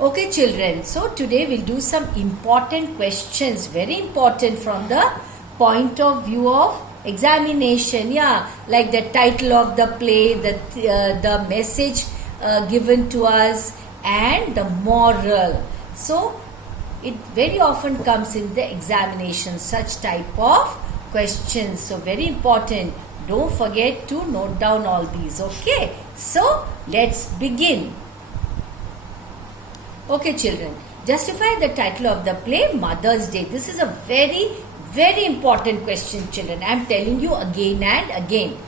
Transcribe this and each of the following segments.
Okay, children, so today we'll do some important questions, very important from the point of view of examination. Yeah, like the title of the play, the message given to us, and the moral. So it very often comes in the examination, such type of questions. So very important. Don't forget to note down all these. Okay, so let's begin. Okay, children, justify the title of the play Mother's Day. This is a very important question, children. I am telling you again and again.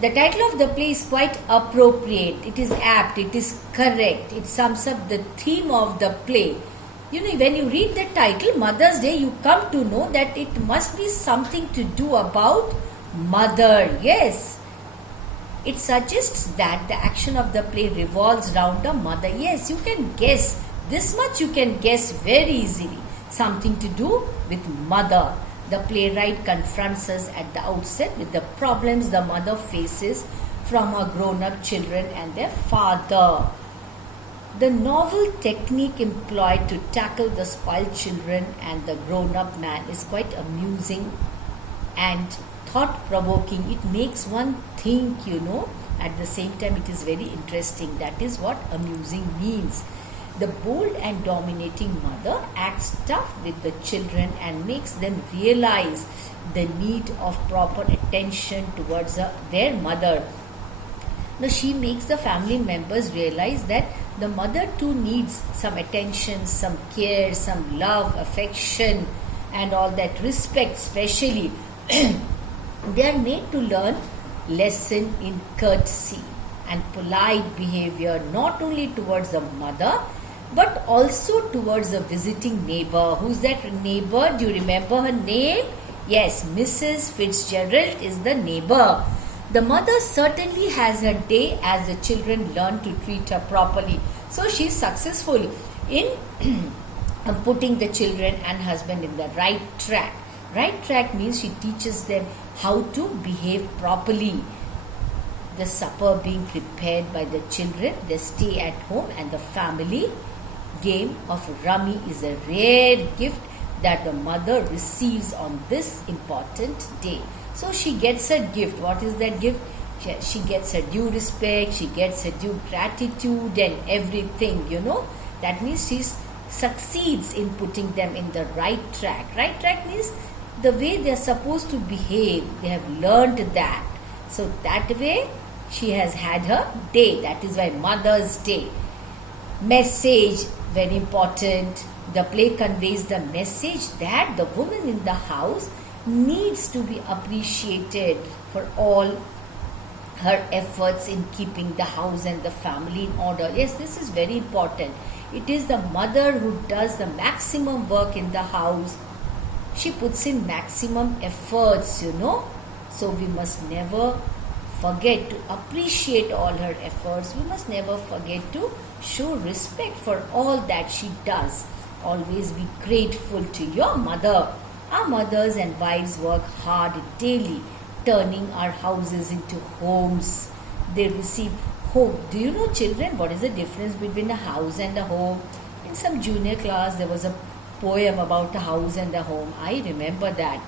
The title of the play is quite appropriate. It is apt. It is correct. It sums up the theme of the play. You know, when you read the title Mother's Day, you come to know that it must be something to do about mother. Yes. It suggests that the action of the play revolves around a mother. Yes, you can guess. This much you can guess very easily. Something to do with mother. The playwright confronts us at the outset with the problems the mother faces from her grown-up children and their father. The novel technique employed to tackle the spoiled children and the grown-up man is quite amusing and thought-provoking. It makes one think, you know. At the same time, it is very interesting. That is what amusing means. The bold and dominating mother acts tough with the children and makes them realize the need of proper attention towards their mother. Now, she makes the family members realize that the mother too needs some attention, some care, some love, affection, and all that, respect especially. They are made to learn lesson in courtesy and polite behavior, not only towards the mother but also towards a visiting neighbor. Who's that neighbor? Do you remember her name? Yes, Mrs. Fitzgerald is the neighbor. The mother certainly has her day as the children learn to treat her properly. So she is successful in putting the children and husband in the right track. Right track means she teaches them how to behave properly. The supper being prepared by the children, they stay at home, and the family game of rummy is a rare gift that the mother receives on this important day. So she gets her gift. What is that gift? She gets her due respect, she gets her due gratitude and everything, you know. That means she succeeds in putting them in the right track. Right track means the way they are supposed to behave. They have learned that. So that way she has had her day. That is why Mother's Day. Message, very important. The play conveys the message that the woman in the house needs to be appreciated for all her efforts in keeping the house and the family in order. Yes, this is very important. It is the mother who does the maximum work in the house. She puts in maximum efforts, you know. So we must never forget to appreciate all her efforts. We must never forget to show respect for all that she does. Always be grateful to your mother. Our mothers and wives work hard daily, turning our houses into homes. They receive home. Do you know, children, what is the difference between a house and a home? In some junior class, there was a poem about a house and a home. I remember that.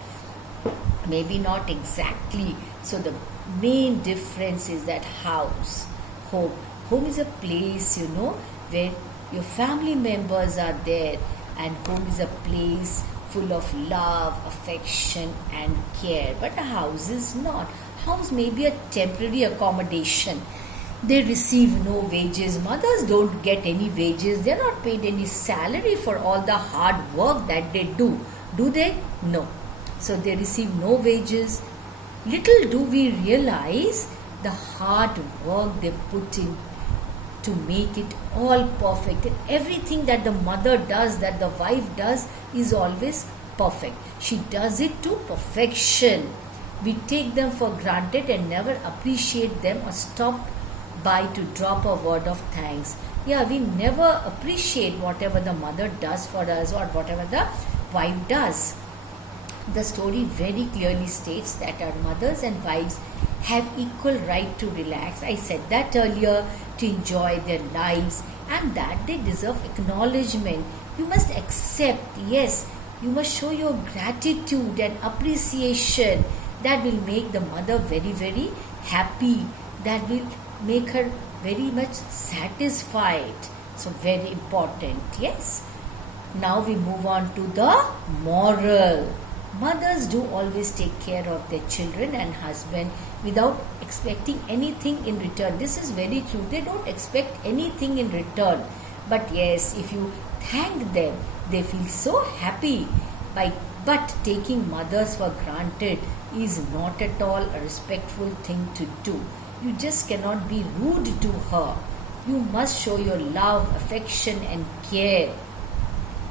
Maybe not exactly. So the main difference is that house, home. Home is a place, you know, where your family members are there, and home is a place full of love, affection and care. But a house is not. House may be a temporary accommodation. They receive no wages. Mothers don't get any wages. They are not paid any salary for all the hard work that they do. Do they? No. So they receive no wages. Little do we realize the hard work they put in to make it all perfect. And everything that the mother does, that the wife does, is always perfect. She does it to perfection. We take them for granted and never appreciate them or stop by to drop a word of thanks. Yeah, we never appreciate whatever the mother does for us or whatever the wife does. The story very clearly states that our mothers and wives have equal right to relax. I said that earlier, to enjoy their lives and that they deserve acknowledgement. You must accept, yes, you must show your gratitude and appreciation. That will make the mother very, very happy. That will make her very much satisfied. So, very important, yes. Now we move on to the moral. Mothers do always take care of their children and husband without expecting anything in return. This is very true. They don't expect anything in return. But yes, if you thank them, they feel so happy. But taking mothers for granted is not at all a respectful thing to do. You just cannot be rude to her. You must show your love, affection, and care.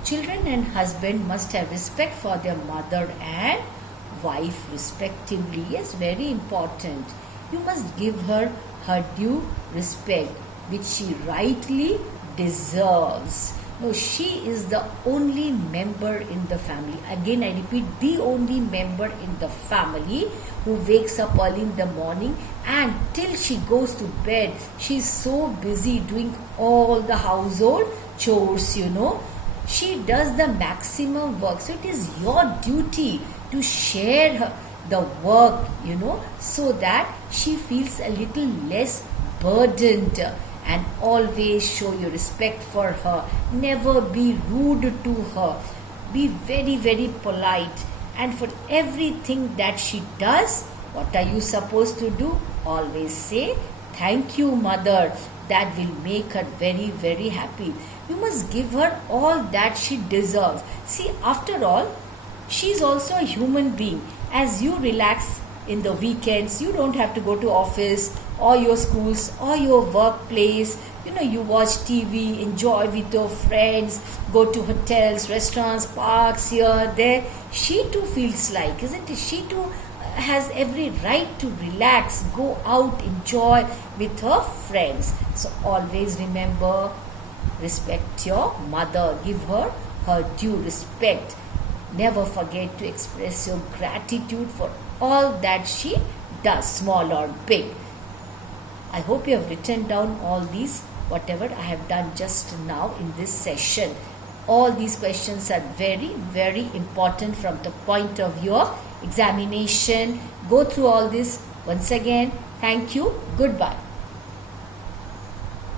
Children and husband must have respect for their mother and wife respectively. Yes, very important. You must give her her due respect which she rightly deserves. No, she is the only member in the family. Again, I repeat, the only member in the family who wakes up early in the morning, and till she goes to bed, she is so busy doing all the household chores, She does the maximum work. So it is your duty to share the work, so that she feels a little less burdened. And always show your respect for her. Never be rude to her. Be very, very polite. And for everything that she does, what are you supposed to do? Always say, thank you, mother. That will make her very, very happy. You must give her all that she deserves. See, after all, she is also a human being. As you relax in the weekends, you don't have to go to office or your schools or your workplace. You watch TV, enjoy with your friends, go to hotels, restaurants, parks, here, there. She too feels like, isn't it? She too has every right to relax, go out, enjoy with her friends. So always remember, respect your mother. Give her her due respect. Never forget to express your gratitude for all that she does, small or big. I hope you have written down all these, whatever I have done just now in this session. All these questions are very, very important from the point of view of examination. Go through all this once again. Thank you. Goodbye.